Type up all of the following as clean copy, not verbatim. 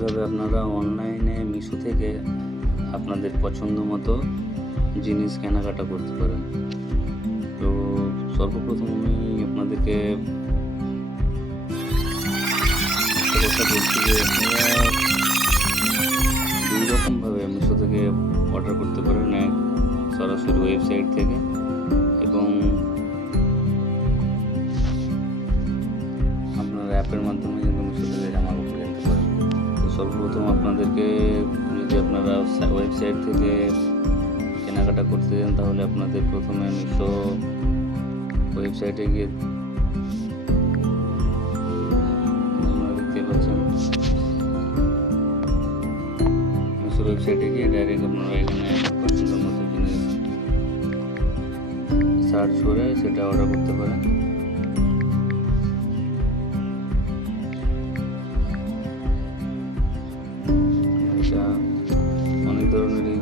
এইভাবে আপনারা অনলাইনে মিশো থেকে আপনাদের পছন্দ মতো জিনিস কেনাকাটা করতে পারেন। তো সর্বপ্রথম আমি আপনাদেরকে একটা কথা বলছি যে আপনারা দুই রকমভাবে মিশো থেকে অর্ডার করতে পারেন। এক, সরাসরি ওয়েবসাইট থেকে, এবং আপনার অ্যাপের মাধ্যমে কিন্তু মিশো থেকে জামা কাপড় কিনতে পারেন। তো সর্বপ্রথম আপনাদেরকে যদি আপনারা ওয়েবসাইট থেকে কেনাকাটা করতে চান তাহলে আপনাদের প্রথমে মিশো ওয়েবসাইটে গিয়ে আপনারা দেখতে পাচ্ছেন, মিশো ওয়েবসাইটে গিয়ে ডাইরেক্ট আপনারা এখানে পছন্দের মতো জিনিস সার্চ করে সেটা অর্ডার করতে পারেন। এটা অনেক ধরনেরই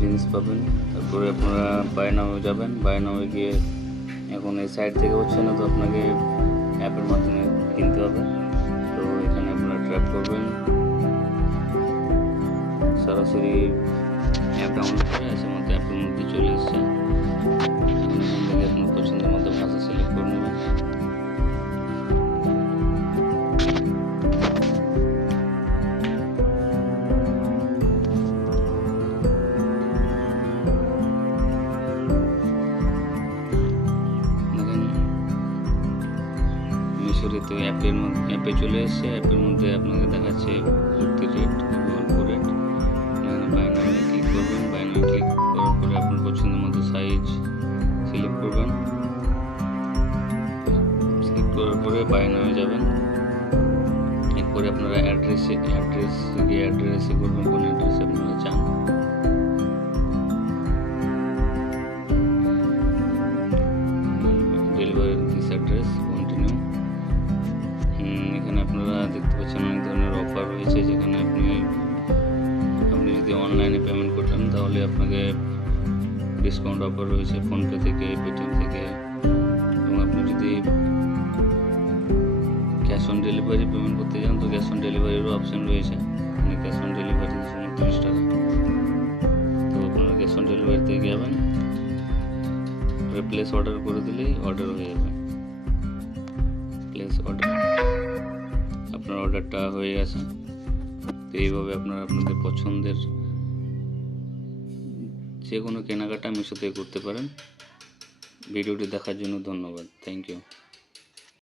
জিনিস পাবেন। তারপরে আপনারা বাই নাও যাবেন, বাই নাও গিয়ে এখন এই সাইট থেকে হচ্ছে না, তো আপনাকে অ্যাপের মাধ্যমে কিনতে হবে। তো এখানে আপনারা ট্র্যাক করবেন, সরাসরি অ্যাপ ডাউনলোড করে এসের মধ্যে অ্যাপের মধ্যে চলে এসছে। এখান থেকে আপনার পছন্দের মতো ভাষা সিলেক্ট করে নেবেন। মিশোতে অ্যাপে চলে এসছে। অ্যাপের মধ্যে আপনাকে দেখাচ্ছে কুর্তির রেট, গল্প রেট। এখানে বাই নাও ক্লিক করবেন। বাই নাও ক্লিক করার পরে আপনার পছন্দের মতো সাইজ সিলেক্ট করবেন। সিলেক্ট করার পরে বাই নাও যাবেন। এরপরে আপনারা অ্যাড্রেসে করবেন কোন অ্যাড্রেসে আপনারা চান। Delivery this address, continue. এখানে আপনারা দেখতে পাচ্ছেন অনেক ধরনের অফার রয়েছে, যেখানে আপনি যদি অনলাইনে পেমেন্ট করেন তাহলে আপনাকে ডিসকাউন্ট অফার রয়েছে ফোনপে থেকে, পেটিএম থেকে। এবং আপনি যদি ক্যাশ অন ডেলিভারি পেমেন্ট করতে চান তো ক্যাশ অন ডেলিভারিরও অপশান রয়েছে। মানে ক্যাশ অন ডেলিভারি 30 টাকা। তো আপনারা ক্যাশ অন ডেলিভারিতে যাবেন, প্লেস অর্ডার করে দিলেই অর্ডার হয়ে যাবে। প্লেস অর্ডার, আপনার অর্ডারটা হয়ে গেছে। তো এইভাবে আপনারা আপনাদের পছন্দের যে কোনো কেনাকাটা মিশো থেকে করতে পারেন। ভিডিওটি দেখার জন্য ধন্যবাদ। Thank you.